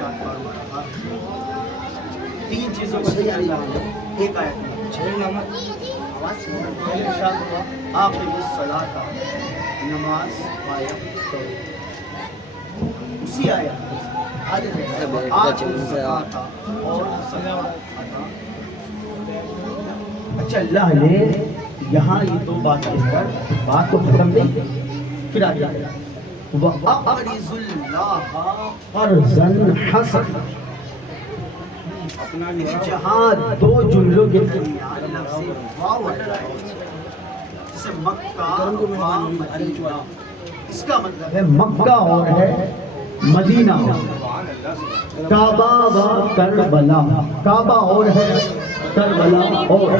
ارشاد فرما رہا تین چیزوں کو ایک آیت میں ارشاد ہوا آقم الصلاۃ نماز قائم کرو. اسی آیت میں آگے آقم الصلاۃ اور صلاۃ ادا. اچھا اللہ نے یہاں یہ دو باتیں کر بات تو ختم نہیں پھر آگے وَأَقْرِضُ اللَّهَ قَرْضًا حَسَنًا. جہاں دو جملوں کے درمیان لفظ واو ہے جسے مکہ و مدینہ، اس کا مطلب ہے مکہ اور ہے مدینہ اور کعبہ و کربلا. کعبہ اور ہے کربلا اور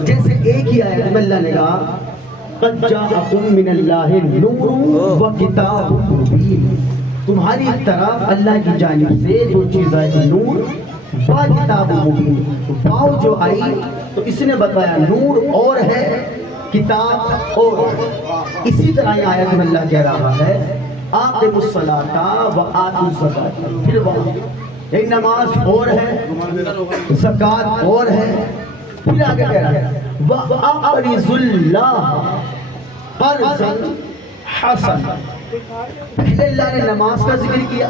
جیسے ایک ہی آیت میں اللہ نے کہا قد جاءکم من اللہ نور و کتاب مبین. تمہاری طرف اللہ کی جانب سے جو چیز آئی نور و کتاب مبین. واو جو آئی تو اس نے بتایا نور اور ہے کتاب اور. اسی طرح یہ آیت میں اللہ کہہ رہا ہے آقم الصلاۃ و آتوا الزکاۃ. پھر واو ایک نماز اور ہے زکوٰۃ اور ہے. پھر آگے کہہ رہا ہے وَأَقْرِضُ اللَّهَ قَرْضًا حَسَنًا. پہلے اللہ نے نماز کا ذکر کیا،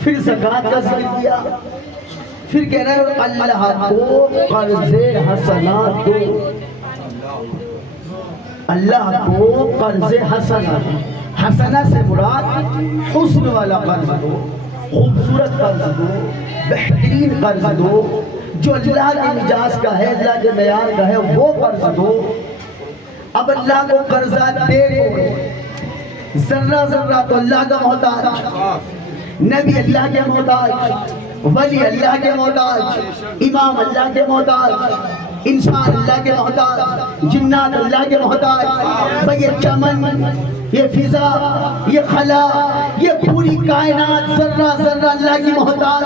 پھر زکوٰۃ کا ذکر کیا، پھر کہہ رہا ہے اللہ کو قرض حسنہ دو. اللہ کو قرض حسنہ. حسنہ سے مراد حسن والا قرض دو، خوبصورت قرض دو، بہترین قرض دو، جو اللہ کے مجاز کا ہے، اللہ کے معیار کا ہے، وہ قرض دو. اب اللہ کو قرضہ دے دو. ذرہ ذرہ تو اللہ کا محتاج، نبی اللہ کے محتاج، ولی اللہ کے محتاج، امام اللہ کے محتاج، انسان اللہ کے محتاج، جنات اللہ کے محتاج. بھئی یہ چمن، یہ فضا، یہ خلا، یہ پوری کائنات ذرہ ذرہ اللہ کی محتاج.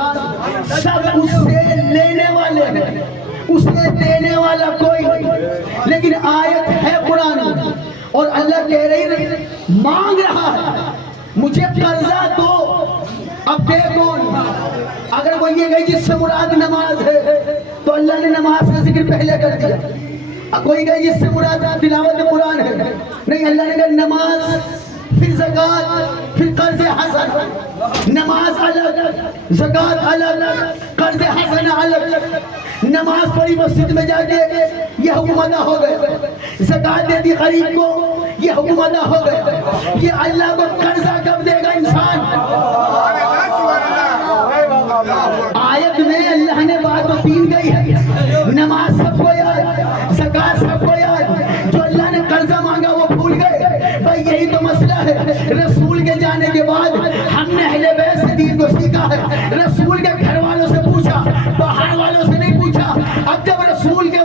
سب اس سے لینے والے ہیں، اسے دینے والا کوئی نہیں. لیکن آیت ہے قرآن اور اللہ کہہ رہی مانگ رہا ہے مجھے قرضہ دو. اب دے کون؟ اگر وہ یہ گئی جس سے مراد نماز ہے تو اللہ نے نماز کا ذکر پہلے کر دیا. اب کوئی گئی جس سے مراد تلاوت قرآن ہے، نہیں، اللہ نے کہا نماز پھر زکوٰۃ پھر قرض حسن. نماز الگ، زکوٰۃ الگ، قرض حسن الگ. نماز پڑھی مسجد میں جا کے یہ حکم ادا ہو گئے، زکوٰۃ دے دی غریب کو یہ حکم ادا ہو گئے. یہ اللہ کو قرضہ کب دے گا انسان؟ آیت میں اللہ نے بات تین گئی ہے. نماز سب کو یاد، زکوٰۃ سب کو یاد، جو اللہ نے قرضہ مانگا وہ بھول گئے. بھائی یہی تو مسئلہ ہے. رسول کے جانے کے بعد ہم نے اہل بیت سے دین کو سیکھا ہے. رسول کے گھر والوں سے پوچھا، باہر والوں سے نہیں پوچھا. اب جب رسول کے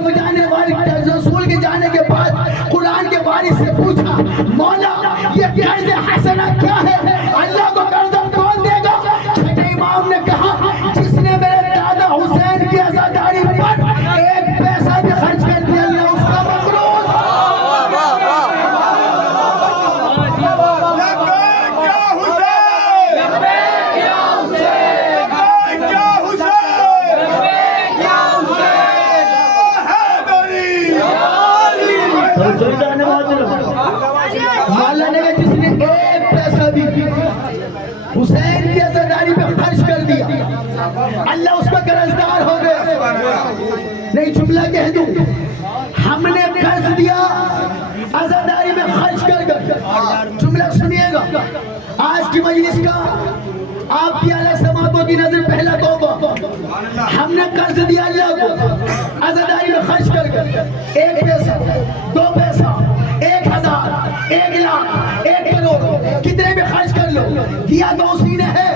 جانے کے بعد قرآن کے وارث سے پوچھا مولا یہ قرض حسنہ کیا ہے، اللہ کو قرضہ کون دے گا؟ چھٹے امام نے کہا جس نے میرے دادا حسین کی عزاداری پر ایک پیسہ بھی خرچ کر دیا اللہ اس کا مقروض. مولا نے کہا جس نے ایک پیسہ بھی حسین کی عزاداری پہ خرچ کر دیا اللہ اس کا قرضدار ہو گیا. نہیں جملہ کہہ دوں، ہم نے قرض دیا عزاداری میں خرچ کر گئے. جملہ سنیے گا. آج کی مجلس کا آپ کی اعلیٰ سماعتوں کی نظر پہلا توبہ، ہم نے قرض دیا اللہ کو عزاداری میں خرچ کر گئے. ایک پیسہ، دو پیسہ، 1000، 1 لاکھ، 1 کروڑ، کتنے بھی خرچ کر لو، دیا تو اسی نے ہے.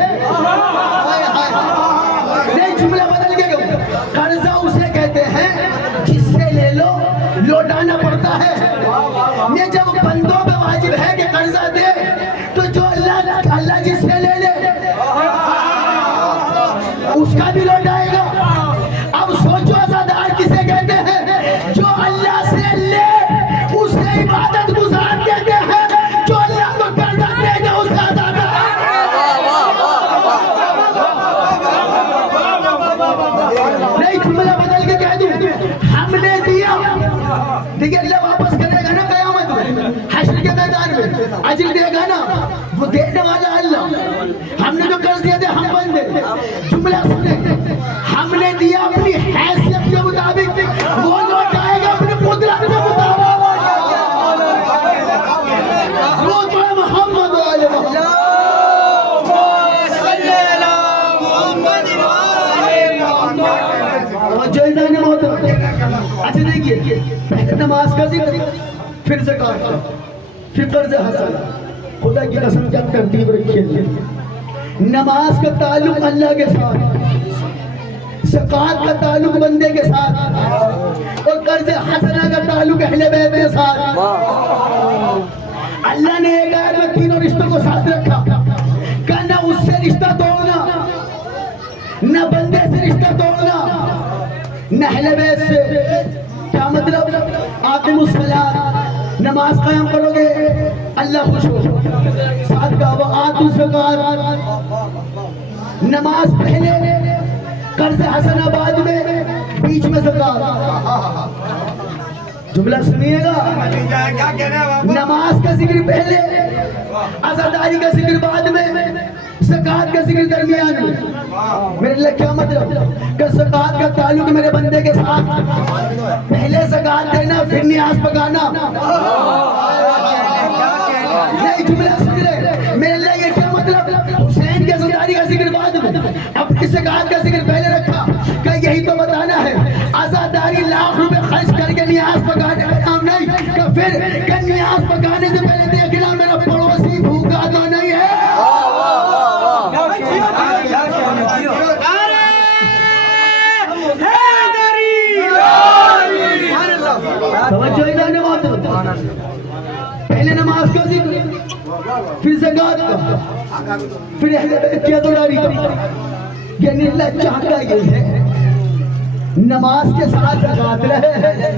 نہیں جملہ بدل کے گئے. قرضہ اسے کہتے ہیں جس سے لے لو لوٹانا پڑتا ہے. یہ جب بندوں پہ واجب ہے کہ قرضہ دے تو جو اللہ جس سے لے لے اس کا بھی لوٹائے گا. اب سوچو عزادار کسے کہتے ہیں؟ جو اللہ سے لے اسے عبادت گزار دیتے ہیں، جو اللہ کو قرضہ دے گا اسے عزادار. میں جملہ بدل کے کہہ دوں ہم نے دیا، دیکھیں اللہ واپس کرے گا نا قیامت میں، حشر کے میدان میں اجر دے گا نا، وہ دینے والا اللہ، ہم نے جو قرض دیا تھے ہم بندے، جملہ سنیں، ہم نے دیا اپنی حیثیت کے مطابق، وہ لوٹائے گا اپنی قدرت کے مطابق، وہ تو ہے محمد و آل محمد۔ اچھا دیکھیے، پہلے نماز کا ذکر، پھر زکات کا، پھر قرض حسن۔ خدا کی قسم کیا ترتیب رکھی ہے، نماز کا تعلق اللہ کے ساتھ، زکات کا تعلق بندے کے ساتھ، اور قرض حسنہ کا تعلق اہل بیت کے ساتھ۔ اللہ نے ایک آیت میں تینوں رشتوں کو ساتھ رکھا کہ نہ اس سے رشتہ توڑنا، نہ بندے سے رشتہ توڑنا، نہ اہل بیت سے۔ کیا مطلب؟ آقم الصلاۃ، نماز قائم کرو گے اللہ خوش ہو، ساتھ کا وآتوا الزکات، نماز پہلے، قرض حسنہ بعد میں، بیچ میں زکات۔ جملہ سنیے گا، نماز کا ذکر پہلے، عزاداری کا ذکر بعد میں، زکات کا ذکر درمیان میں۔ میرے اللہ کیا مطلب کہ زکات کا تعلق میرے بندے کے ساتھ، پہلے زکات دینا پھر نیاز پکانا۔ نہیں جملہ سن رہے میرے اللہ، یہ کیا مطلب؟ حسین کی عزاداری کا ذکر بعد میں، اپنی زکات کا ذکر پہلے رکھا کہ یہی تو بتانا ہے عزاداری لاکھ روپے خرچ کر کے نیاز پکانے کا کام نہیں، کہ پھر کہ نیاز پکانے سے پہلے دیکھنا میرا پڑوسی بھوکا تو نہیں ہے۔ پہلے نماز کا ذکر، پھر زکات کا، پھر اہل بیت کی عزاداری کا۔ یعنی اللہ چاہتا یہ ہے نماز کے ساتھ زکات رہے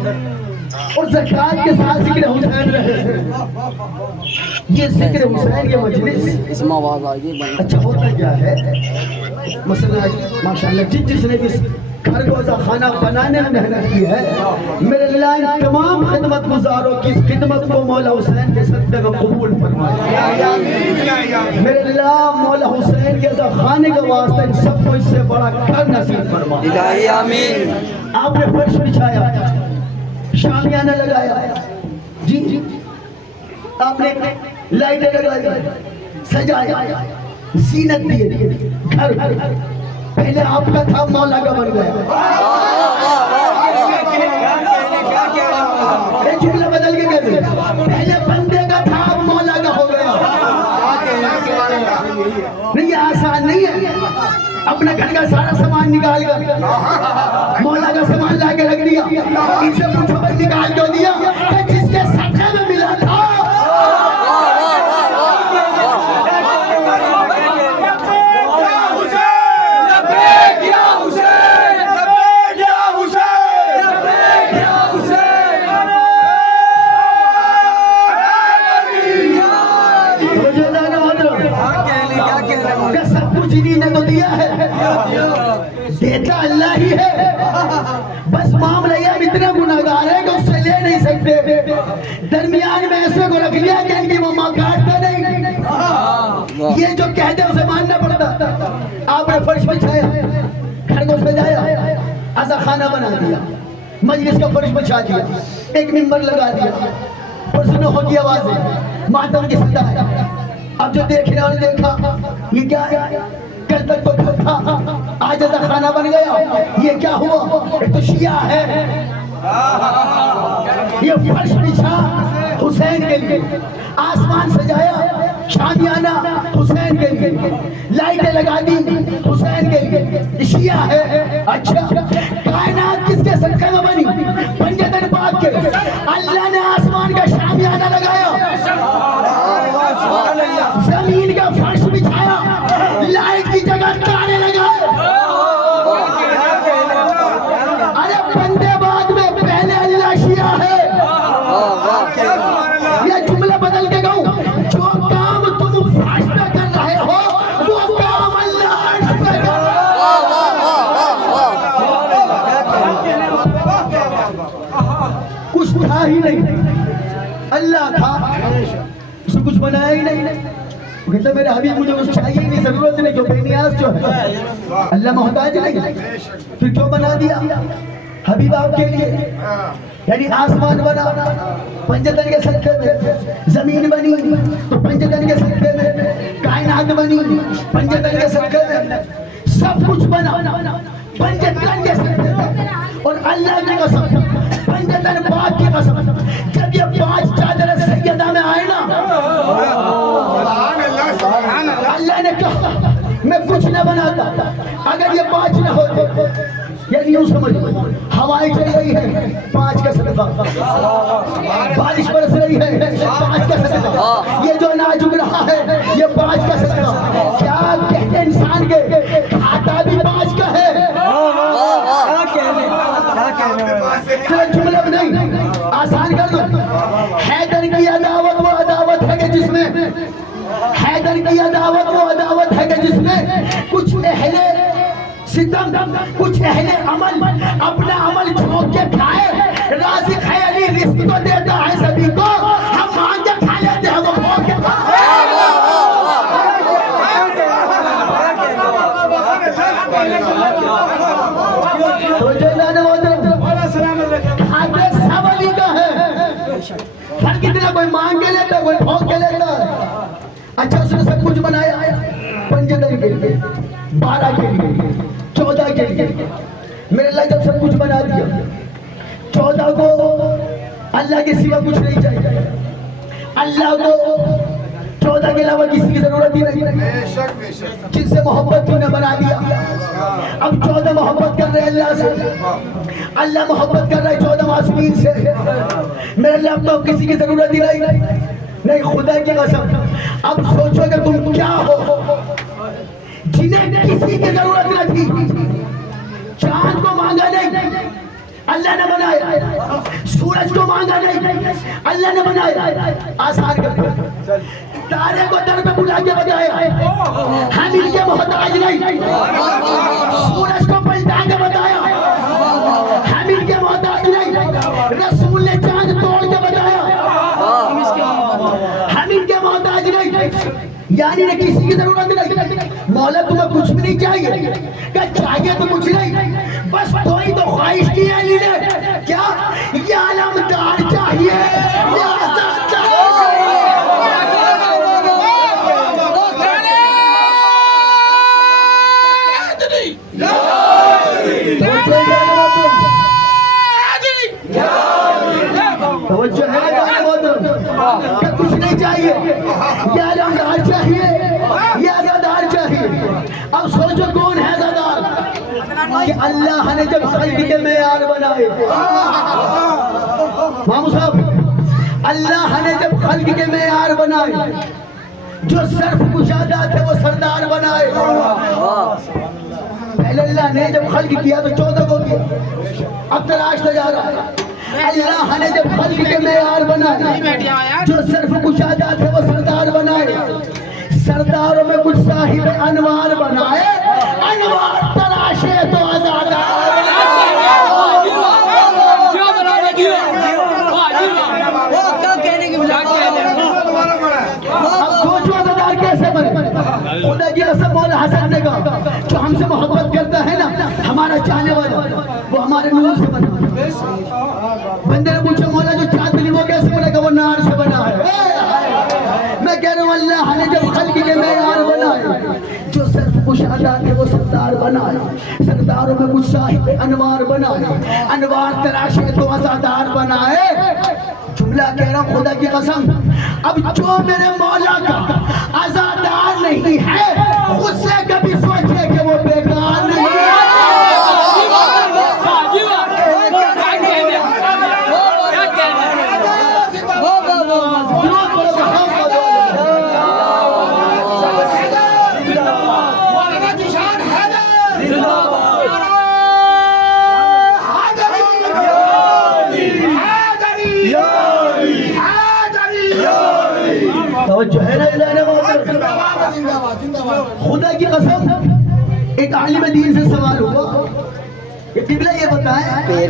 اور زکات کے ساتھ ذکر حسین رہے۔ یہ ذکر حسین یہ مجلس اچھا ہوتا کیا ہے؟ مثلا ماشاءاللہ جس نے بھی گھر کو خانہ بنانے میں محنت کی ہے، میرے اللہ ان تمام خدمت گزاروں کی اس خدمت کو مولا حسین کے صدقے میں قبول فرمائے۔ میرے اللہ مولا حسین کے خانے کا واسطہ ان سب کو اس سے بڑا گھر نصیب فرمائے۔ آمین۔ آپ نے فرش بچھایا، شامیانہ لگایا، جی آپ نے لائٹیں لگائی، سجایا، زینت دی، گھر پہلے آپ کا تھا مولا کا بن گیا۔ جملہ بدل کے کہتے ہیں پہلے بندے کا تھا اب مولا کا ہو گیا۔ نہیں یہ آسان نہیں ہے، اپنے گھر کا سارا سامان نکال کر مولا کا سامان لا کے رکھ دیا، ان سے پوچھو بھائی نکال کیوں دیا؟ کہ جس کے صدقے میں ملا تھا۔ دیتا اللہ ہی ہے، بس معاملہ یہ ہم اتنے گناہگار ہیں کہ اس سے لے نہیں سکتے، درمیان میں ایسے کو رکھ لیا کہ ان کی ماں کاٹتا نہیں، یہ جو کہتے ہیں اسے ماننا پڑتا۔ آپ نے فرش بچھایا، گھر کو سجایا، عزا خانہ بنا دیا، مجلس کا فرش بچھا دیا، ایک ممبر لگا دیا، پرسنوں ہو کی آوازیں، ماتم کی صدا ہے۔ اب جو دیکھنے والے دیکھا یہ کیا ہے؟ کل تک تو گھر تھا، آج عزا خانہ بن گیا، یہ کیا ہوا؟ ایک تو شیعہ ہے۔ یہ فرش بچھا حسین کے لیے، آسمان سجایا شامیانہ حسین کے لیے، لائٹیں لگا دی حسین کے لیے، شیعہ ہے۔ اچھا کائنات کس کے صدقے میں بنی؟ پنجتن پاک کے۔ اللہ نے آسمان کا شامیانہ لگایا، زمین کا فرش بچھایا، لائٹ کی جگہ تارے لگائے۔ ارے بندے بعد میں، پہلے اللہ شیعہ ہے۔ یہ جملہ بدل کے کہوں، جو کام تم فرش پہ کر رہے ہو وہ کام اللہ عرش پہ کر رہا ہے۔ کچھ بنایا ہی نہیں. وہ کہتا میرے حبیب مجھے کچھ چاہیے ہی نہیں, ضرورت نہیں, جو بے نیاز جو ہے اللہ محتاج نہیں. پھر کیوں بنا دیا حبیب آپ کے لیے؟ یعنی آسمان بنا پنجتن کے صدقے میں, زمین بنی تو پنجتن کے صدقے میں, کائنات بنی پنجتن کے صدقے میں, سب کچھ بنا پنجتن کے صدقے میں. اور اللہ کی قسم, پنجتن پاک کی قسم, جب یہ 5 چادر سیدہ میں آئے نا, اللہ نے کہا میں کچھ نہ بناتا اگر یہ 5 نہ ہوتے. یعنی یوں سمجھ, ہوائیں چل رہی ہے 5 کا صدقہ, بارش برس رہی ہے 5 کا صدقہ, یہ جو اناج اگ رہا ہے یہ 5 کا صدقہ. کیا کہتے انسان کے کھاتا بھی 5 کا ہے. جملہ نہیں, آسان کر دو. حیدر کی عداوت وہ عداوت ہے کہ جس میں, حیدر کی عداوت وہ عداوت ہے کہ جس میں کچھ اہل ستم, کچھ اہل عمل اپنا عمل جھونک کے کھائے. رازق ہے علی, رزق تو دیتا ہے سبھی کو, ہم مانگ کے کھا لیتے ہیں وہ بھونک کے کھائے. تو جو لانے کھاتے سب علی کا ہے. فرق اتنا, کوئی مانگ کے لیتا, کوئی بھونک کے لیتا. اچھا اس نے سب کچھ بنایا, پنجتن کے لیے, 12 کے لیے, 14 کے لیے. میرے اللہ جب سب کچھ بنا دیا, 14 کو اللہ کے سوا کچھ نہیں چاہیے. اللہ کو 14 کے علاوہ کسی کی ضرورت ہی نہیں. جن سے محبت کیوں نے بنا دیا. اب 14 محبت کر رہے ہیں اللہ سے, اللہ محبت کر رہے ہیں 14 معصومین سے. میرے اللہ اب تو کسی کی ضرورت ہی نہیں. خدا کی قسم, اب سوچو کہ تم کیا ہو جنہیں کسی کی ضرورت نہ تھی. چاند کو مانگا نہیں, اللہ نے بنایا. سورج کو مانگا نہیں, اللہ نے بنایا. آسان کر, تارے کو در پہ بلا کے بتایا, ہم ان کے محتاج نہیں. سورج کو پلٹا کے بتایا, ہم ان کے محتاج نہیں. رسول نے چاند توڑ کے بتایا, ہم ان کے محتاج نہیں. یعنی نہ کسی کی ضرورت نہیں. مولا تمہیں کچھ بھی نہیں چاہیے, کہ چاہیے تو کچھ نہیں, بس کوئی تو خواہش کی ہے علی نے, کیا یہ علمدار چاہیے, یہ آزاد چاہیے. توجہ ہے کہ کچھ نہیں چاہیے, یہ علمدار چاہیے, یہ آزادار چاہیے. اب سوچو کون ہے آزادار, کہ اللہ نے جب خلق کے معیار بنائے. مامو صاحب, اللہ نے جب خلق کے معیار بنائے, جو صرف کشادہ تھے وہ سردار بنائے. پہلے اللہ نے جب خلق کیا تو 14 کو کیا, اب تلاشتا جا رہا ہے. اللہ نے جب خلق کے معیار بنائے, جو صرف کشادہ تھے وہ سردار بنائے. سرداروں میں کچھ صاحب انوار بنائے, انوار تلاشے تو آزادار بنائے. اب سوچو آزادار کیسے بنے. خدا کی قسم مولا حسن نے کہا, جو ہم سے محبت کرتا ہے نا, ہمارا چاہنے والا, وہ ہمارے نور سے بنا. بندے نے پوچھا مولا جو چاندنی وہ کیسے بنے, کہ وہ نار سے بنا ہے. میں کہہ رہا ہوں اللہ نے جب خلق کے معیار بنائے, جو صرف کشادہ تھے وہ سردار بنائے. سرداروں میں کچھ صاحب انوار بنائے, انوار تراشے تو آزادار بنائے. جملہ کہہ رہا ہوں خدا کی قسم, اب جو میرے مولا کا آزادار نہیں ہے, خود سے کبھی سوچے کہ وہ بیکار نہیں ہے. خدا کی قسم, ایک عالم دین سے سوال ہوا کہ قبلہ یہ بتائیں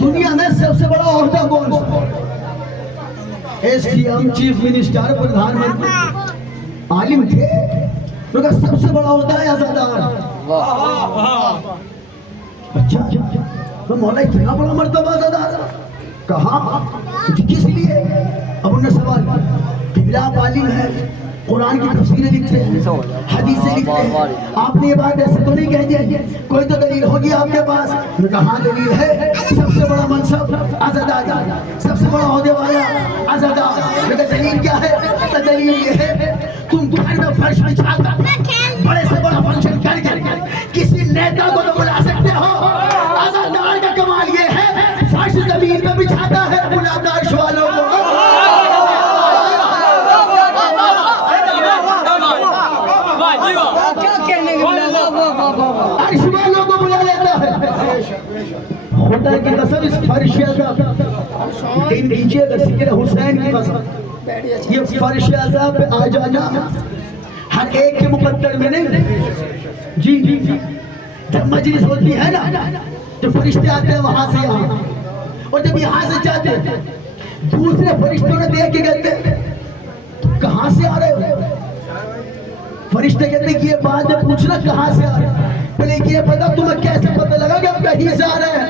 دنیا میں سب سے بڑا عہدہ کون سا. S D M, chief minister, پردھان منتری عالم تھے. ان کا سب سے بڑا ہوتا ہے عزادار. اچھا تو مولا اتنا بڑا مرتبہ عزادار کہاں, کس لیے؟ اب انہوں نے سوال قبلہ آپ عالم ہے, قرآن کی تفسیریں لکھتے ہیں, حدیثیں لکھتے ہیں, آپ نے یہ بات ایسے تو نہیں کہہ دیا, کوئی تو دلیل ہوگی آپ کے پاس. میں کہا ہاں دلیل ہے, سب سے بڑا منصب عزادار, سب سے بڑا عہدے والا عزادار. میں کہا دلیل کیا ہے؟ تو دلیل یہ ہے تم گھر میں فرش بچھا کر بڑے سے بڑا فنکشن کر کے کسی نیتا کو تو بلا سکتے ہو. عزادار کا کمال یہ ہے فرش زمین پہ بچھاتا ہے, بلاتا عرش والوں کو. عرش والوں کو بلا لیتا ہے. خدا کی قسم اس فرش عذاب دین دیجئے اگر ذکر حسین کی قسم, یہ فرش عذاب پہ آ جانا ہر ایک کے مقدر میں نہیں. جی جب مجلس ہوتی ہے نا تو فرشتے آتے ہیں وہاں سے یہاں, اور جب یہاں سے جاتے ہیں دوسرے فرشتوں نے دیکھ کے کہتے ہیں کہاں سے آ رہے ہو؟ فرشتے کہتے ہیں کہ یہ بات ہے پوچھنا کہاں سے آ رہے ہیں, پہلے یہ پتا تمہیں کیسے پتہ لگا کہ ہم کہیں سے آ رہے ہیں؟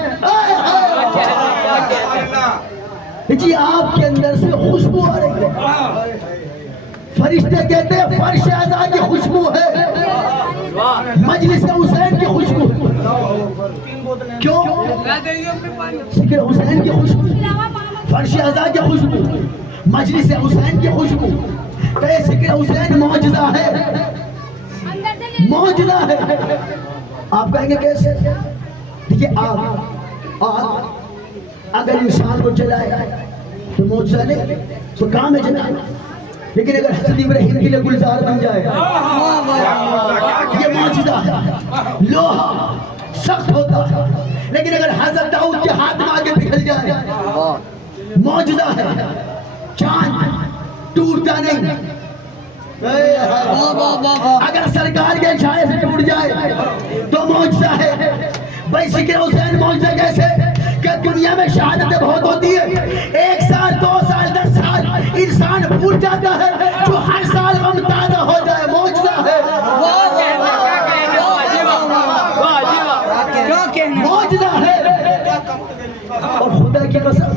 جی آپ کے اندر سے خوشبو آ رہی ہے. فرشتے کہتے ہیں فرش عزا کی خوشبو ہے, مجلس حسین کی خوشبو. کیوں؟ ذکر حسین کی خوشبو, فرش عزا کی خوشبو, مجلس حسین کی خوشبو. کہ ذکر حسین معجزہ ہے, معجزہ ہے. آپ کہیں گے کیسے؟ دیکھیے آگ اگر انسان کو جلائے تو معجزہ نہیں, تو کام ہے جلانا. لیکن اگر حضرت ابراہیم کے لیے گلزار بن جائے یہ معجزہ ہے. لوہا سخت ہوتا ہے, لیکن اگر حضرت داؤد کے ہاتھ میں آگے پگھل جائے معجزہ ہے. چاند ٹوٹتا نہیں, اگر سرکار کے چھائے سے ٹوٹ جائے تو معجزہ ہے. بھائی ذکر حسین معجزہ کیسے کہ دنیا میں شہادتیں بہت ہوتی ہے, 1 سال 2 سال 10 سال انسان بھول جاتا ہے, جو ہر سال غم تازہ ہو جائے معجزہ ہے. معجزہ ہے. اور خدا کی قسم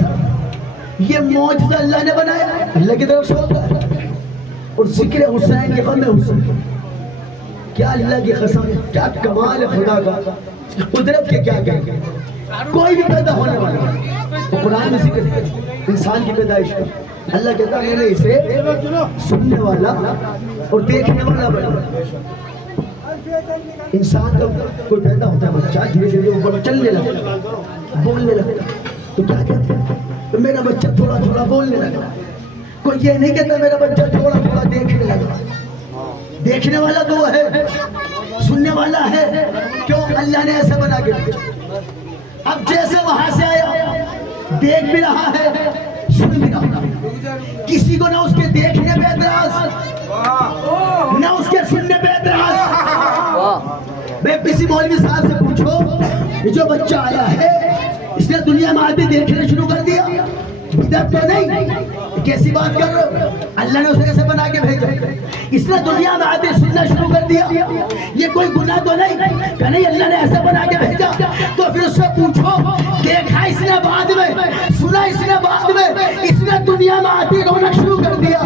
یہ معجزہ اللہ نے بنایا, اللہ کی طرف سے ہوتا ہے. اور ذکر حسین یہ غم حسین, کیا اللہ کی قسم, کیا کمال ہے خدا کا, قدرت کے کیا کہیں گے. کوئی بھی پیدا ہونے والا تو قرآن میں ذکر ہے انسان کی پیدائش کا. اللہ کہتا ہے میں نے اسے سننے والا اور دیکھنے والا بنا. انسان کا کوئی پیدا ہوتا ہے بچہ, دھیرے دھیرے اوپر چلنے لگتا, بولنے لگتا, تو کیا کہتے ہیں میرا بچہ تھوڑا تھوڑا بولنے لگا. کوئی یہ نہیں کہتا میرا بچہ تھوڑا تھوڑا دیکھنے لگا. دیکھنے والا تو وہ ہے, سننے والا ہے. کیوں؟ اللہ نے ایسے بنا کے دیا. اب جیسے وہاں سے آیا دیکھ بھی رہا ہے, سن بھی رہا ہے. کسی کو نہ اس کے دیکھنے پہ اعتراض, نہ اس کے سننے پہ اعتراض. میں کسی مولوی صاحب سے پوچھو یہ جو بچہ آیا ہے اس نے دنیا میں آدمی دیکھنا شروع کر دیا, بدعت تو نہیں, کیسی بات کر رہے ہو؟ اللہ نے اسے کیسے بنا کے بھیجا؟ اس نے دنیا میں آتے سننا شروع کر دیا, یہ کوئی گناہ تو نہیں کہ نہیں اللہ نے ایسے بنا کے بھیجا. تو پھر اس سے پوچھو دیکھا اس نے بعد میں, سنا اس نے بعد میں, اس نے دنیا میں آتے رونا شروع کر دیا.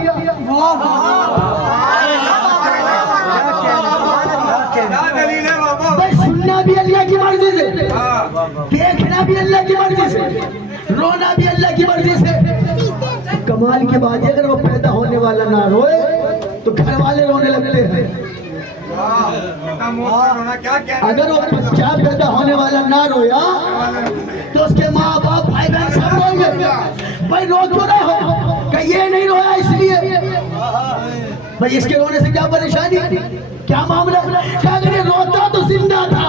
بھائی سننا بھی اللہ کی مرضی سے, دیکھنا بھی اللہ کی مرضی سے, رونا بھی اللہ کی مرضی سے. کمال کی بات ہے اگر وہ پیدا ہونے والا نہ روئے تو گھر والے رونے لگتے ہیں. اگر وہ بچہ پیدا ہونے والا نہ رویا تو اس کے ماں باپ بھائی بہن سب روئیں گے. بھائی رو کیوں رہے ہو؟ کہ یہ نہیں رویا اس لیے. بھائی اس کے رونے سے کیا پریشانی, کیا معاملہ؟ کہ اگر یہ روتا تو زندہ تھا,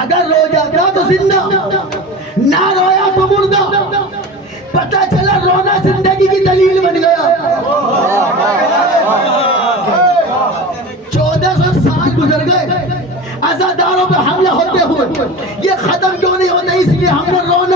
اگر رو جاتا تو زندہ, نہ رویا تو مردہ. پتہ چلا رونا زندگی کی دلیل بن گیا. 1400 سال گزر گئے عزاداروں پہ حملہ ہوتے ہوئے, یہ ختم کیوں نہیں ہوتا؟ اس لیے ہم نے رونا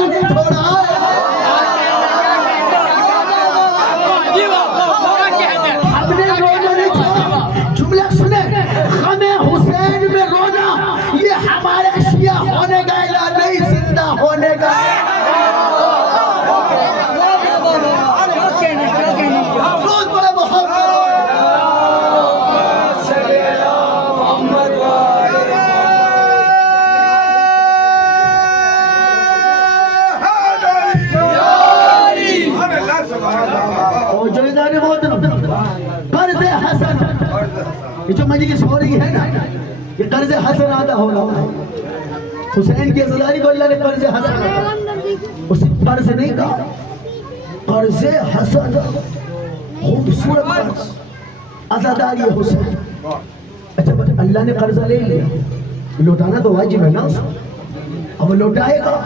حسن، یہ جو مجلس ہو رہی ہے نا یہ قرض حسن ادا ہو رہا ہے. حسین کی عزاداری کو اللہ نے قرض حسن ادا، اسے قرض نہیں کہا، قرض حسن، خوبصورت قرض، عزاداری حسین. اچھا اللہ نے قرضہ لے لیا، لوٹانا تو واجب ہے نا اس کو. اب لوٹائے گا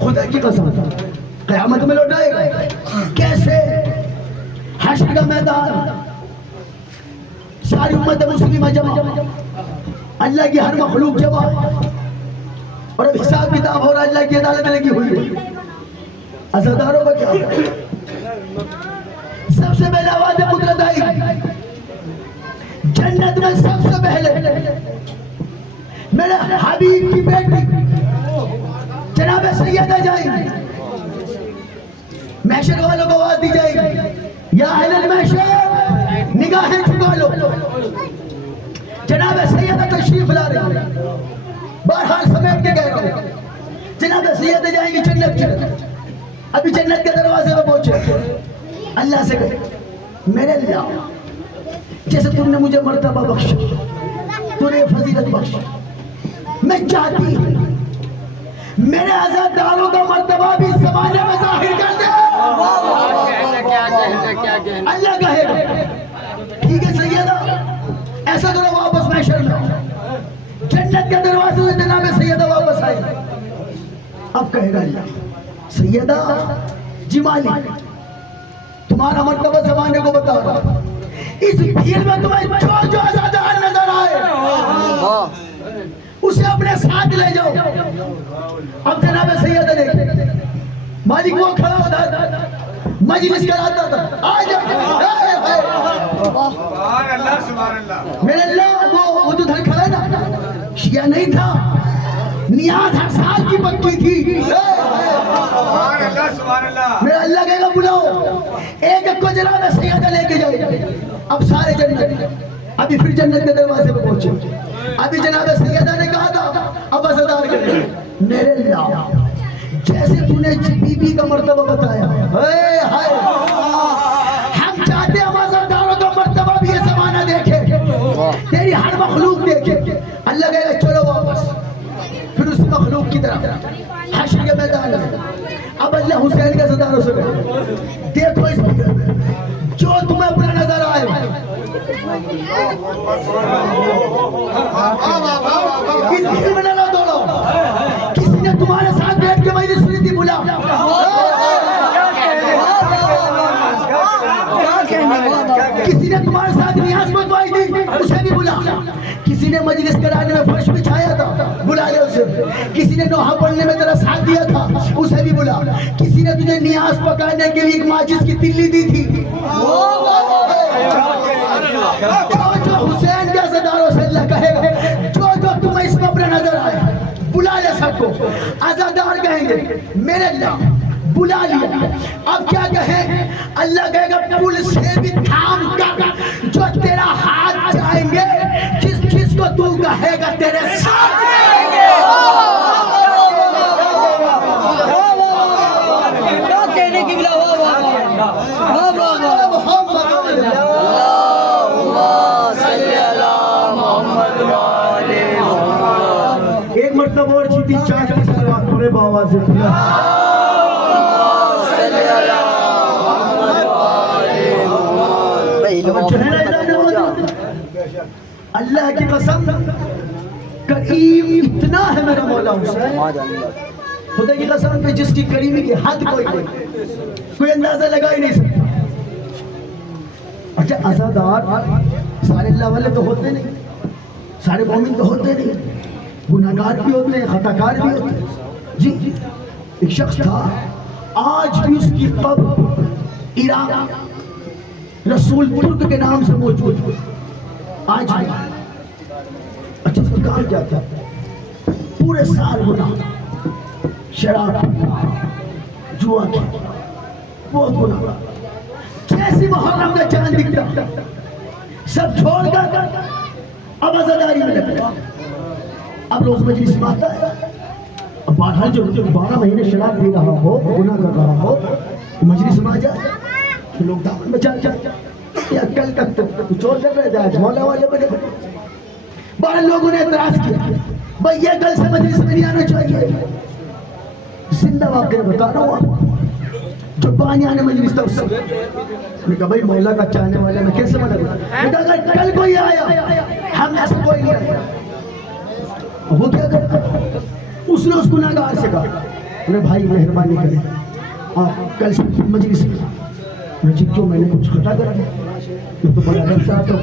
خدا کی قسم قیامت میں لوٹائے گا. کیسے؟ حشر کا میدان، ساری امت مسلمہ جمع، اللہ کی ہر مخلوق جمع، اور اب حساب کتاب ہو رہا ہے، اللہ کی عدالت لگی ہوئی ہے. عزاداروں کا کیا؟ سب سے پہلے آواز قدرت آئی جنت میں، سب سے پہلے میرے حبیب کی بیٹی جناب سیدہ جائیں گی. محشر والوں کو آواز دی جائے گی یا اہل المحشر نگاہیں جھکا لو. جناب سیدہ تشریف لا رہی ہے، بہرحال سمیٹ کے کہہ رہا ہوں جناب سیدہ جائیں گی جنت کی. ابھی جنت کے دروازے میں پہنچے، اللہ سے کہے میرے اللہ جیسے تم نے مجھے مرتبہ بخشا، تو نے فضیلت بخشا، میں چاہتی ہوں میرے عزاداروں کا مرتبہ بھی زمانے میں ظاہر کر دے. اللہ کہے گا ٹھیک ہے سیدہ ایسا کرو، واپس محشر میں جنت کے دروازے سے جناب سیدہ واپس آئی. اب کہے گا اللہ سیدہ جمالی تمہارا مرتبہ زمانے کو بتا رہا، اس بھیڑ میں تمہیں جو عزادار نظر آئے اسے اپنے ساتھ لے جاؤ. اب جناب سیدہ دیکھیں مالک وہ کھڑا ہوتا مجلس کراتا تھا، آ جا میرے اللہ وہ جو دھر کھڑا نا شیعہ نہیں تھا، نیاز ہر سال کی پکی تھی. میرا اللہ کہے گا بلاؤ ایک ایک کو جناب سیدہ لے کے جائے. اب سارے جنت، ابھی پھر جنت کے دروازے پہ پہنچے. ابھی جناب سیدہ نے کہا تھا اب عزادار کہے میرے اللہ جیسے تو نے بی بی کا مرتبہ بتایا، ہم چاہتے ہیں ہم عزاداروں کا مرتبہ بھی یہ زمانہ دیکھے، تیری ہر مخلوق دیکھے. اللہ کہے گا چلو واپس. پھر اس مخلوق کی طرف حشر کے میدان میں اب اللہ حسین کے عزاداروں سے کہے دیکھو اس بھیڑ میں جو تمہیں اپنا نظر آئے کسی میں نہ دوڑو. کسی نے تمہارے ساتھ بیٹھ کے مجلس سنی تھی بلا، کسی نے تمہارے ساتھ نیاز منگوائی تھی اسے بھی بلا، کسی نے مجلس کرانے میں فرش بچھایا تھا بلا لے اسے، کسی نے نوحہ پڑھنے میں تیرا ساتھ دیا تھا اسے بھی بلا، کسی نے تجھے نیاز پکانے کے لیے ایک ماچس کی تلی دی تھی. جو حسین کے عزاداروں سے اللہ کہے گا جو تمہیں اس میں اپنا نظر آئے بلا لے سب کو. عزادار کہیں گے میرے اللہ بلا لیا. اب کیا کہیں؟ اللہ کہے گا پل سے بھی تھام کر جو تیرا ہاتھ جائیں گے جس جس کو تو کہے گا تیرے ساتھ رہیں گے. کہنے کی بلا ایک مرتبہ اور چیتی چاچ کی سلوات پڑے باوا سے اللہ کی قسم کریم اتنا ہے میرا مولا حسین، خدا کی قسم پہ جس کی کریمی کی حد کوئی اندازہ لگا ہی نہیں سکتا. اچھا عزادار سارے اللہ والے تو ہوتے نہیں، سارے مومن تو ہوتے نہیں، گناہگار بھی ہوتے ہیں، خطا کار بھی ہوتے ہیں. جی ایک شخص تھا آج بھی اس کی قبر عراق رسول ترک کے نام سے موجود ہے آج بھی. اچھا اس کا کام کیا تھا؟ پورے سال گناہ، شراب پینا، جوا کھیلنا، بہت گناہ. جیسی محرم کا چاند دکھتا سب چھوڑ کر اب عزاداری میں لگتا. اب روز مجلس میں آتا ہے، اب بارہ جو 12 مہینے شراب پی رہا ہو، گناہ کر رہا ہو، مجلس میں آ جائے تو لوگ دعوت میں چل جائے یا کل تک تو کچھ اور کر رہے تھے، آج مولا والے بنے. بڑے لوگوں نے اعتراض کیا بھائی یہ کل سے مجلس میں نہیں آنا چاہیے. زندہ واقعہ بتا رہا ہوں آپ کو. جو پانی آنے مجلس تھا اس سے میں کہا بھائی مولا کا چاہنے والا میں کیسے منع کروں. میں کہا اگر کل کوئی آیا ہم میں سے کوئی نہیں آیا. وہ کیا کرتا اس نے اس گناہگار سے کہا انہیں بھائی مہربانی کریں آپ کل سے مجلس میں جی کیوں میں نے کچھ خطا کر دیا. میں تو بڑا ڈر سے آتا ہوں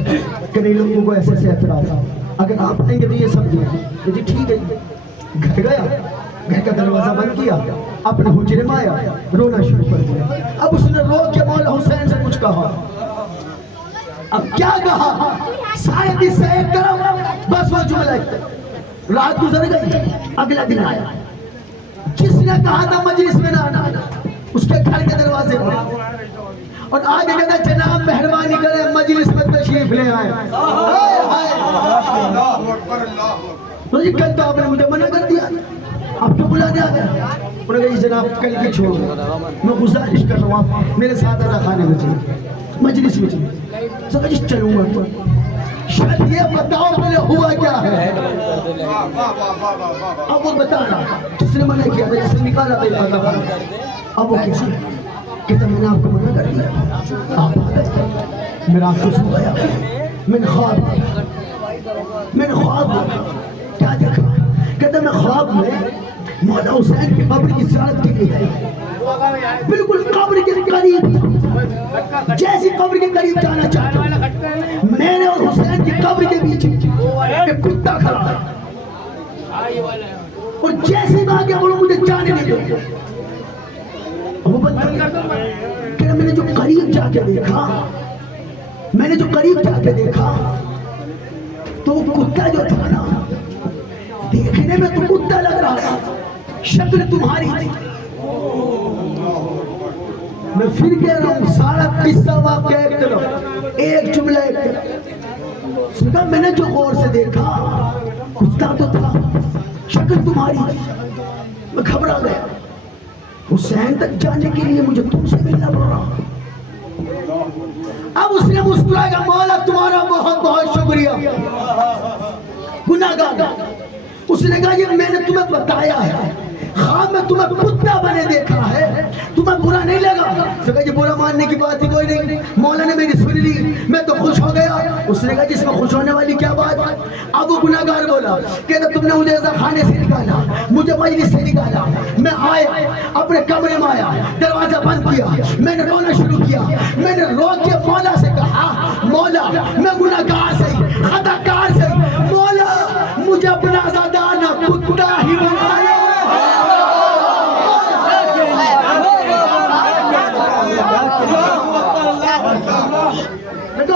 کہ نہیں لوگوں کو ایسے ایسے اعتراض اگر آپ آئیں گے تو یہ سب دیں. جی ٹھیک ہے. گھر گیا, گھر کا دروازہ بند کیا, اپنے حجرے میں آیا, رونا شروع کر دیا. اب اس نے رو کے مولا حسین سے کچھ کہا. اب کیا کہا سارے دن سے ایک طرف بس وہ جملہ ایک طرف. رات گزر گئی, اگلا دن آیا. جس نے کہا تھا مجلس میں نہ آنا اس کے گھر کے دروازے پر اور آگے کہتا جناب مہربانی کریں مجلس میں تشریف لے آئے. تو جی کل تو آپ نے مجھے منع کر دیا, آپ کیوں بلا دیا گیا؟ انہوں نے کہا جناب کل کی چھوڑ میں گزارش کر رہا ہوں آپ میرے ساتھ آنا کھانے میں چلیے مجلس میں چلیے. سب جی چلوں گا تو شاید یہ بتاؤ پہلے ہوا کیا ہے. اب وہ بتا رہا جس نے منع کیا تھا جس نے نکالا تھا یہ پتا. اب وہ کیسے کہتا میں نے آپ کو منع کر دیا آپ آ گئے. میرا آپ کو سو گیا. میں نے خواب دیکھا. کیا دیکھا؟ کہتا میں خواب میں مولا حسین کی قبر کی زیارت کے لیے بالکل قبر کے قریب جیسی قبر کے قریب جانا چاہتا ہوں. میرے اور حسین کی قبر کے بیچ ایک کتا کھڑا ہے اور جیسے میں آگے بولوں مجھے جانے نہیں دو. وہ بندہ کہ میں نے جو قریب جا کے دیکھا تو وہ کتا جو تھا نا دیکھنے میں تو کتا لگ رہا تھا, شکل تمہاری تھی. میں پھر کہہ رہا ہوں سارا قصہ واقعہ ایک طرف ایک جملہ ایک طرف. سنا میں نے جو غور سے دیکھا کتا تو تھا شکل تمہاری تھی. میں گھبرا گیا. حسین تک جانے کے لیے مجھے تم سے ملنا پڑ رہا. اب اس نے مسکرایا مولا تمہارا بہت بہت شکریہ. گناہگار اس نے کہا یہ میں نے تمہیں بتایا ہے خواب میں تمہیں کتا بنے دیکھا ہے تمہیں برا نہیں لگا. تو کہا یہ برا ماننے کی بات ہی کوئی نہیں. مولا نے میری سن لی میں تو خوش ہو گیا. اس نے کہا جس میں خوش ہونے والی کیا بات. اب وہ گناہگار بولا کہتا تم نے مجھے ایسا خانے سے نکالا مجھے مجلس سے نکالا. میں آیا اپنے کمرے میں آیا دروازہ بند کیا میں نے رونا شروع کیا. میں نے رو کے مولا سے کہا مولا میں گناہگار سے خطا کار سے مولا مجھے اپنا آزادانہ کتا ہی بنایا.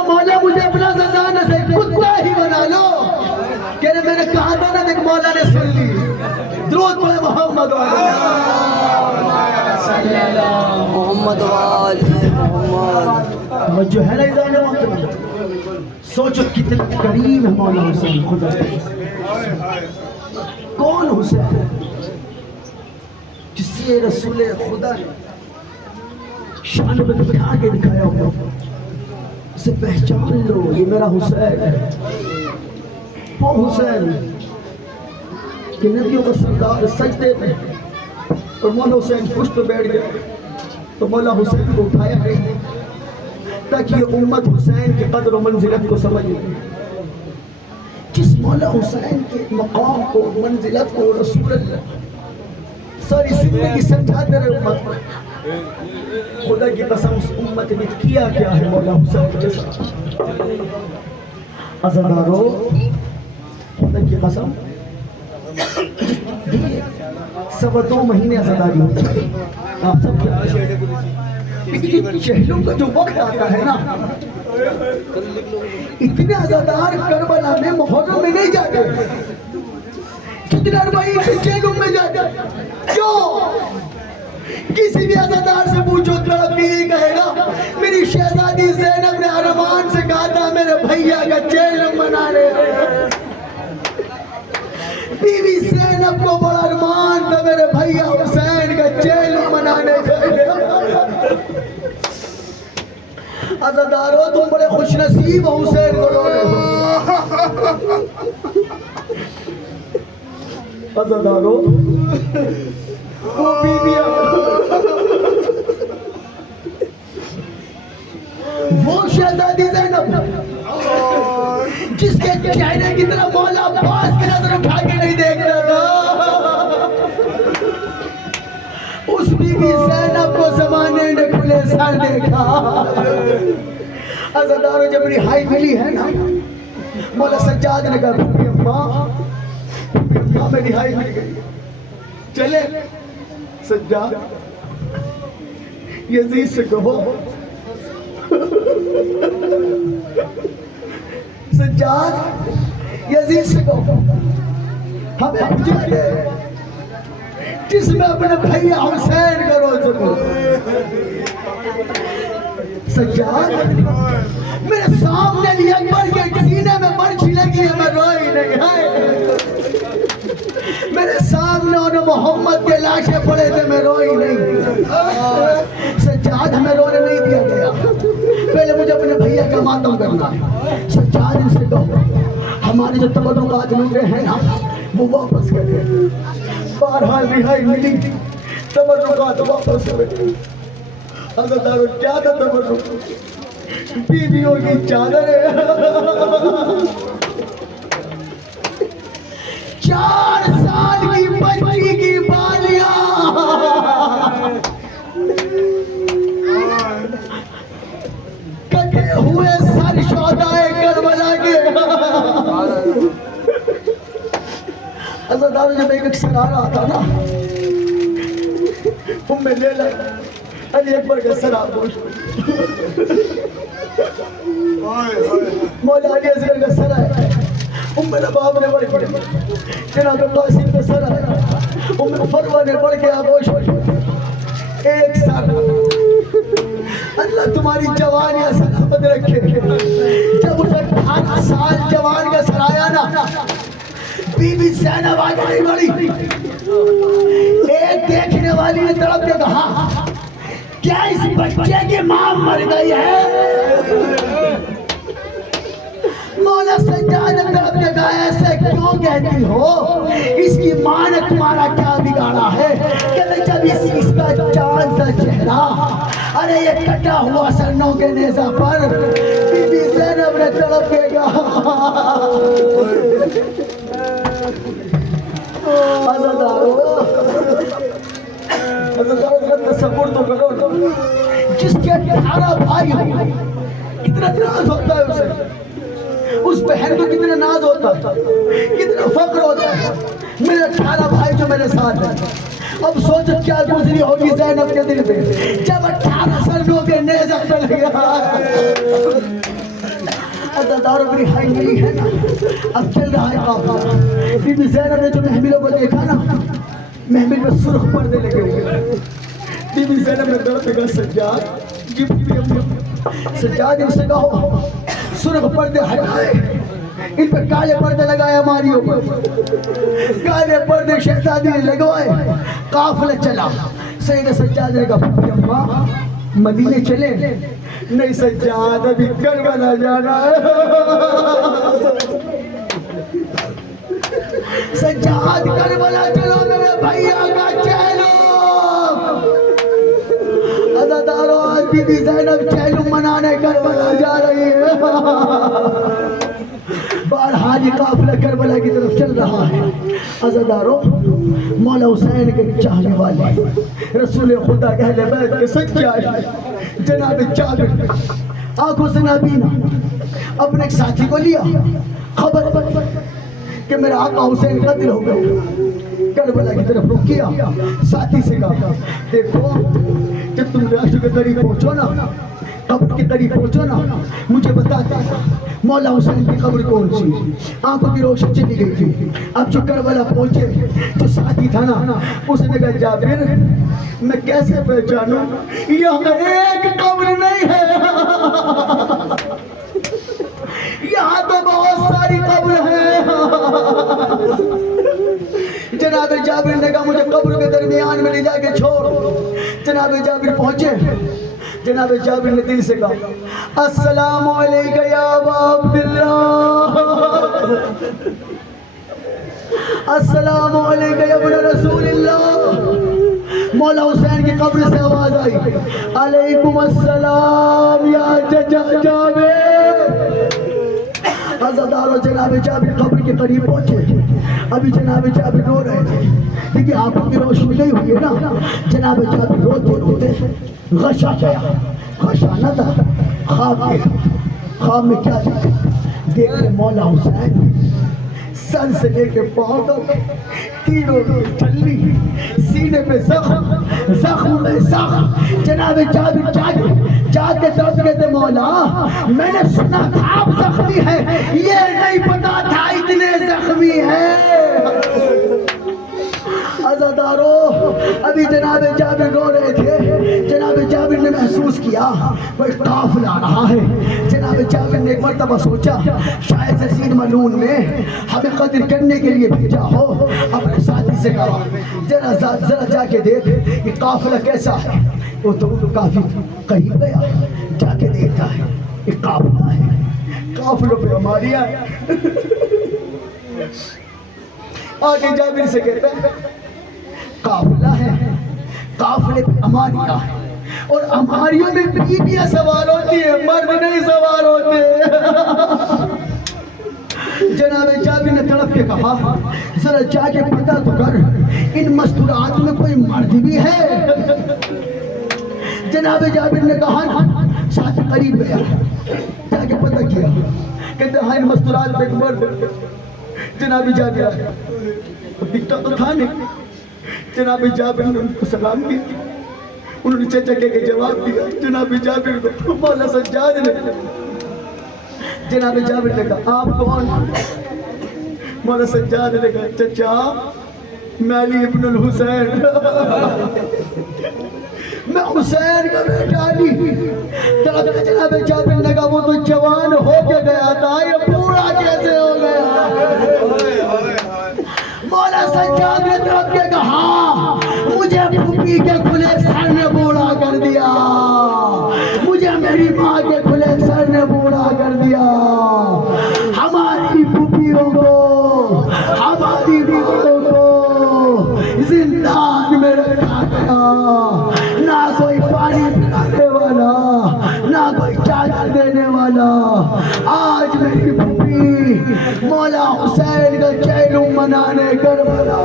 مولا مجھے اپنا زدانہ سے کتا ہی بنا لو. کہ میں نے کہا تھا نا دیکھ مولا نے سن لی. درود پڑھے محمد محمد محمد جو ہے نا ادانے وقت سوچو کتنا قریب ہے مولا حسین خدا. کون حسین جسے رسول خدا نے شان میں بٹھا کے دکھایا ہوا اسے پہچان لو یہ میرا حسین ہے. وہ حسین کہ نبیوں کا سردار سجدے میں اور مولا حسین پشت پہ بیٹھ گئے تو مولا حسین کو اٹھایا گیا تاکہ یہ امت حسین کی قدر و منزلت کو سمجھ لے. جس مولا حسین کے مقام کو منزلت کو رسول اللہ ساری زندگی سمجھاتے رہے امت کو. خدا کی قسم اس امت نے کیا کیا ہے مولا حسین کے ساتھ. عزادارو خدا کی قسم 2.25 مہینے عزاداری ہوتی ہے. آپ سب چہلوں کا جو وقت آتا ہے نا اتنے عزادار کربلا میں محرم میں نہیں جاتے کتنے 40 سے چہلوں میں جاتے. کیوں؟ کسی بھی عزادار سے پوچھو تڑپ کے یہی کہے گا میری شہزادی زینب نے ارمان سے کہا تھا میرے بھیا کا چہلم بنا رہے. بیوی زینب کو بڑا ارمان تھا میرے بھیا حسین کا چہلم بنانے کا. عزادارو تم بڑے خوش نصیب ہو حسین کو رو رہے ہو عزادارو وہ بیویاں وہ شہزادی زینب جس کے چہرے کی طرف مولا عباس کی نظر اٹھا کے نہیں دیکھتا تھا اس بی بی زینب کو زمانے نے کھلے سر دیکھا عزادارو جب رہائی ملی ہے نا مولا سجاد نے کہا بھوپی اماں میں رہائی مل گئی چلے سجاد یزید سے کہو سجاد یزید سے کہو ہمیں بجھا دے جس میں اپنے بھائی حسین کا رو سکوں سجاد میرے سامنے علی اکبر کے سینے میں برچھی لگی ہے میں روئی نہیں آئے میرے سامنے انہیں محمد کے لاشیں پڑے تھے میں روئی نہیں سجاد ہمیں رونے نہیں دیا گیا پہلے مجھے اپنے بھیا کا ماتم کرنا ہے سجاد ان سے کہو ہمارے جو تبرکات ملے ہیں نا وہ واپس کریں بہرحال رہائی ملی تبرکات واپس کریں عزادارو کیا تھا تبرک بیویوں کی چادر 4 سال کی بچی کی بالیاں کٹے ہوئے سر شہدائے کربلا کے عزادارو جب ایک اکثر آ رہا تھا نا لیلا علی اکبر کا سر آبوش مولا علی اصغر کا سر آیا رباب نے بڑھ کے جناب قاسم کا سر آیا فروہ نے بڑھ کے آبوش ایک سال اللہ تمہاری جوانیاں سلامت رکھے جب اس 18 سال جوان کا سر آیا نا بی بی زینب آگے نہیں بڑھی ایک دیکھنے والی نے تڑپ کے کہا کیا اس بچے کی ماں مر گئی ہے مولا سجاد نے تڑپ کے کہا ایسے کیوں کہتی ہو اس کی ماں نے تمہارا کیا بگاڑا ہے کہتے جب اس کا چاند سا چہرہ ارے یہ کٹا ہوا سنوں کے نیزہ پر بی بی زینب نے تڑپ کے کہا عزادارو کا تصور تو کرو جس کے 18 بھائی ہو کتنا ناز ہوتا ہے اسے اس بہن کو کتنا ناز ہوتا ہے کتنا فخر ہوتا ہے میرے 18 بھائی جو میرے ساتھ ہیں اب سوچو کیا گزری ہوگی زینب کے دل پہ جب 18 سنوں کے نیزہ پہ لگا عزادارو میری ہائی ملی ہے نا اب چل رہا ہے قافلہ بی بی زینب نے جو محملوں کو دیکھا نا محمل میں سرخ پردے لگے ہوئے بی بی زینب نے درد کہا سجاد سجاد ان سے کہو سرخ پردے ہٹائے ان پہ کالے پردے لگائے ہماریوں پر کالے پردے شہزادی نے لگوائے قافلہ چلا سید سجاد نے کہا پھپی اماں مدینے چلے نہیں سجاد ابھی کربلا جانا ہے سجاد کربلا چلو میرے بھائیہ کا چہلو عزادارو آج بی بی زینب چہلو منانے کربلا جا رہی ہے بہرحال یہ قافلہ کربلا کی طرف چل رہا ہے عزادارو مولا حسین کے چاہنے والے رسول خدا کے اہل بیت کے سچے جناب جابر آنکھوں سے نابینا اپنے ایک ساتھی کو لیا خبر کہ میرا آقا حسین قتل ہو گئے کربلا کی طرف رخ کیا ساتھی سے کہا دیکھو جب تم راشد کے قریب پہنچو نا قبر کے قریب پہنچو نا مجھے بتاتا مولا حسین کی قبر کون سی آنکھوں کی روشن چلی گئی تھی اب جو کربلا پہنچے جو ساتھی تھا نا اس نے کہا جابر میں کیسے پہچانوں یہاں ایک قبر نہیں ہے یہاں تو بہت ساری قبر ہیں جناب جابر نے کہا مجھے قبر کے درمیان میں لے جا کے چھوڑ جناب جابر پہنچے جناب جابر نے دل سے کہا السلام علیکم یا ابا عبداللہ، السلام علیکم یا ابن رسول اللہ۔ مولا حسین کی قبر سے آواز آئی علیکم السلام یا چچا جابر۔ عزادارو جناب جابر قبر کے قریب پہنچے، ابھی جناب جابر رو رہے تھے، لیکن آنکھوں کی روشنی نہیں ہوئی ہے نا۔ جناب جابر روتے روتے غش آ گیا، غش آنا تھا خواب کے، خواب میں کیا دیکھا؟ دیکھے مولا حسین سر سے لے کے پاؤں تک تیروں کی ٹھلی، سینے پہ زخم، زخم میں زخم۔ جناب جابر جا کے طرف کہتے مولا میں نے سنا تھا آپ زخمی ہیں، یہ نہیں پتا تھا اتنے زخمی ہیں۔ عزادارو ابھی جناب جابر رو رہے تھے، جناب جابر نے محسوس کیا کوئی قافلہ آ رہا ہے۔ جناب جابر نے ایک مرتبہ سوچا شاید یزید ملعون نے ہمیں قتل کرنے کے لیے بھیجا ہو۔ اپنے ساتھی سے کہا ذرا جا کے دیکھ یہ قافلہ کیسا ہے۔ وہ تو کافی قریب گیا، جا کے دیکھتا ہے یہ قافلہ ہے، قافلوں پہ ہماری ہے۔ آگے جابر سے کہتا ہے قافلہ ہے، قافلے پہ اماریہ ہے، اور اماریوں میں بیویاں سوار ہوتی ہیں، مرد نہیں سوار ہوتے۔ جناب جابر نے تڑپ کے کہا ذرا جا کے پتہ تو کر ان مستورات میں کوئی مرد بھی ہے۔ جناب جابر نے کہا ساتھ قریب گیا، جا کے پتہ کیا، کہتے ہیں ان مستورات میں ایک مرد ہے۔ جناب جابر آیا، دکھتا تو تھا نہیں۔ جناب جابر نے ان کو سلام کیا، انہوں نے چچا کے جواب دیا۔ جناب جابر کو مولا سجاد نے، جناب جابر نے کہا آپ کون؟ مولا سجاد نے کہا چچا میں علی ابن الحسین، میں حسین کا بیٹا علی۔ جناب جابر نے کہا وہ تو جوان ہو کے گیا تھا، یہ بوڑھا کیسے ہو گیا؟ مولا سجاد نے طرف کے کہا مجھے پھوپھی کے کھلے سر نے بوڑھا کر دیا، مجھے میری ماں کے کھلے سر نے بوڑھا کر دیا، ہماری پھوپھیوں کو، ہماری بیویوں کو زندان میں رکھا گیا، نہ کوئی پانی پلانے والا، نہ کوئی چادر دینے والا۔ آج میری پھوپھی مولا حسین کا چہلم منانے کربلا،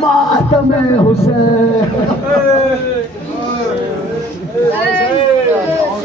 ماتم حسین۔